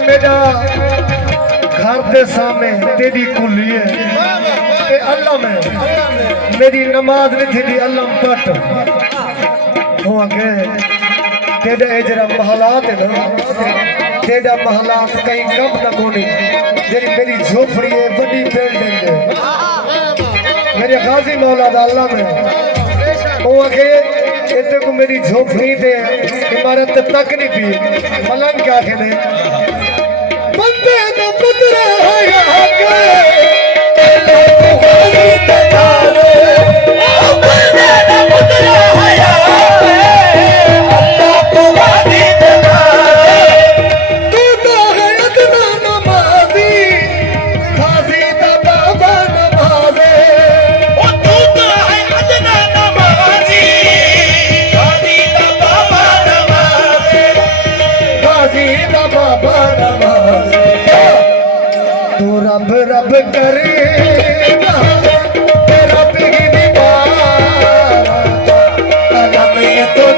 मेरा घर के सामने तेरी कुली है अल्लाह में मेरी नमाज नहीं थी अल्लाह पट हो आगे तेरा जरा महलात है ना तेरा महलात कहीं कम न कोनी जेरी मेरी झोपड़ी है बड़ी बिल्डिंग है मेरे गाजी मौला दा अल्लाह में हो आगे इतने को मेरी झोपड़ी दे इमारत तक नहीं पी मलंग क्या कहने बंदे दा पुत्र है यहाँ के बंदे दा पुत्र है यहाँ पे अल्लाह को वादी दे तू तो है अदना नमाजी खाजी दा बाबा नमाजे ओ तू तो है अदना नमाजी खाजी दा बाबा नमाजे खाजी दा बाबा नमाजे तू रब रब करे रब की दीवार अलम ये तो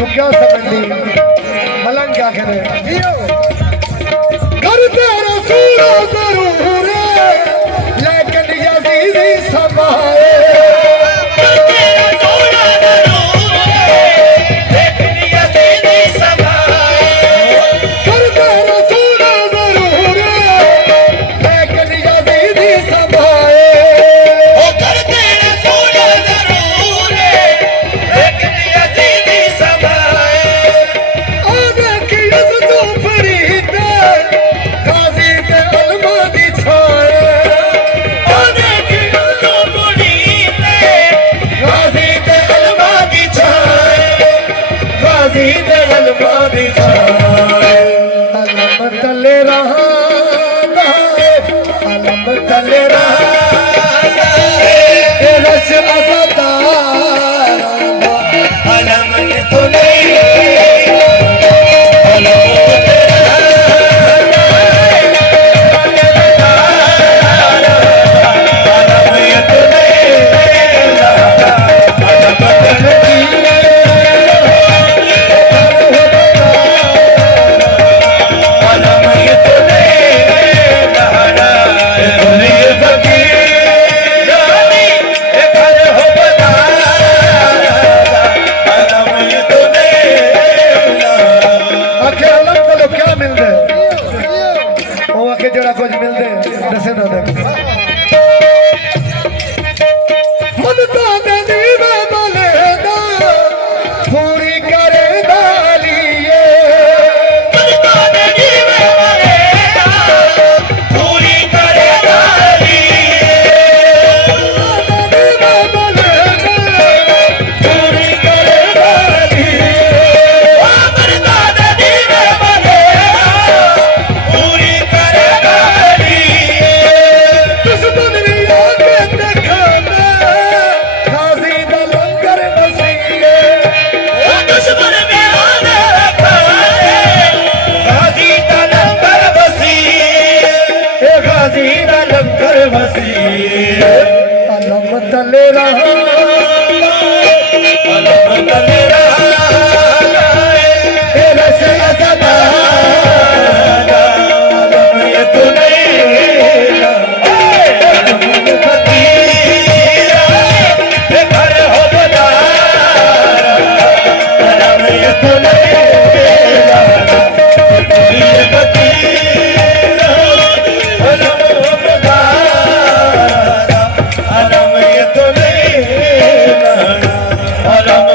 तो क्या समझ मलंग क्या करे घर तेरा सूरा जरूर लेकिन यजीदी समाए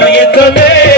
ये तो